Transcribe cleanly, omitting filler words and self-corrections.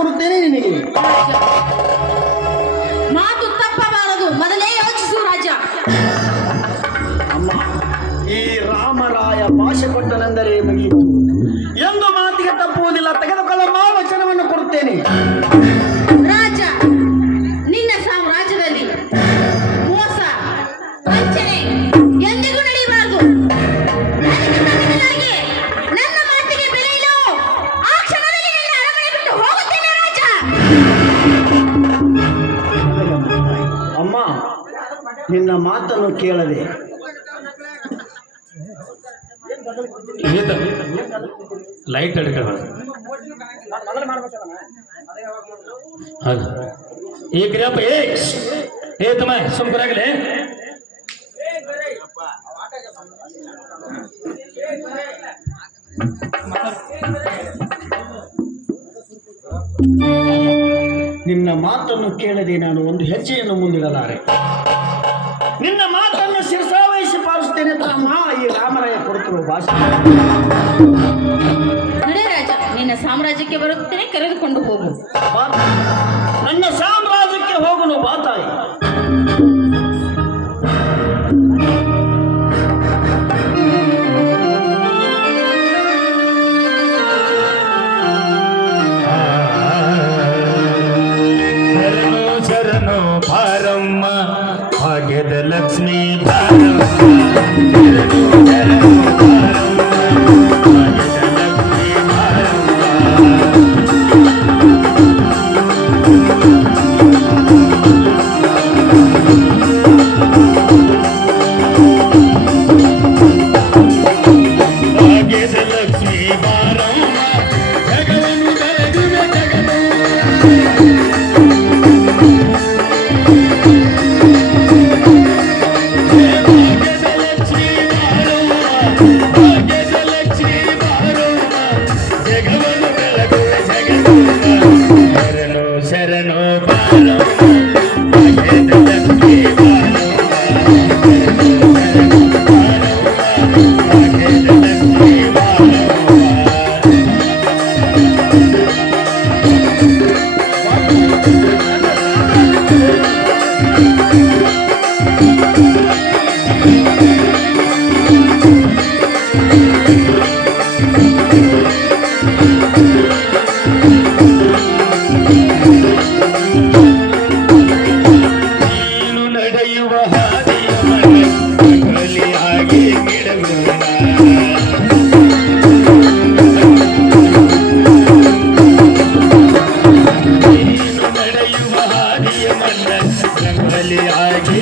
ಮಾಡಿಸಿಕೊಡುತ್ತೇನೆ ನಿನಗೆ. ಮಾತು ತಪ್ಪಬಾರದು, ಮೊದಲೇ ಯೋಚಿಸು ರಾಜ. ಅಮ್ಮ, ಈ ರಾಮರಾಯ ಭಾಷೆ ಕೊಟ್ಟನೆಂದರೆ ಮುಗಿಯಿತು. ಎಂದು ಮಾತಿಗೆ ತಪ್ಪುವುದಿಲ್ಲ. ತೆಗೆದುಕೊಳ್ಳಮ್ಮ, ವಚನವನ್ನು ಕೊಡುತ್ತೇನೆ. ರಾಜ, ನಿನ್ನ ಸಾಮ್ರಾಜ್ಯದಲ್ಲಿ ಮೋಸ ವಂಚನೆ ಎಂದಿಗೂ ನಡೆಯಬಾರದು. ನನ್ನ ಮಾತಿಗೆ ಬೆಲೆ ಇಲ್ಲ. ಆ ಕ್ಷಣದಲ್ಲಿ ನಿನ್ನ ಅರಮನೆ ಬಿಟ್ಟು ಹೋಗುತ್ತೇನೆ ರಾಜ. ಅಮ್ಮ, ನಿನ್ನ ಮಾತನ್ನು ಕೇಳದೆ ಲೈಟ್ ಅಡ್ಕ ಏಕ್ರಪ್ಪ ಏ ತಮ್ಮ ಸುಮ್ಕರಾಗಲೇ. ನಿನ್ನ ಮಾತನ್ನು ಕೇಳದೆ ನಾನು ಒಂದು ಹೆಜ್ಜೆಯನ್ನು ಮುಂದಿಡಲಾರೆ. ನಿನ್ನ ಮಾತನ್ನು ಶಿರಸಾವಹಿಸಿ ಪಾಲಿಸುತ್ತೇನೆ. ತಮ್ಮ, ಈ ರಾಮರಾಯ ಕೊಡುತ್ತಿರುವ ಭಾಷೆ. ನಡೆ ರಾಜ, ನಿನ್ನ ಸಾಮ್ರಾಜ್ಯಕ್ಕೆ ಬರುತ್ತೇನೆ, ಕರೆದುಕೊಂಡು ಹೋಗು. ನನ್ನ ಸಾಮ್ರಾಜ್ಯಕ್ಕೆ ಹೋಗಲು ಬಾ ತಾಯಿ. ಶರಣು ಭಾರಮ್ಮ ಭಾಗ್ಯದ ಲಕ್ಷ್ಮೀ ಭಾರಮ್ಮ. ರಂಗೋಲಿ ಆಗಿ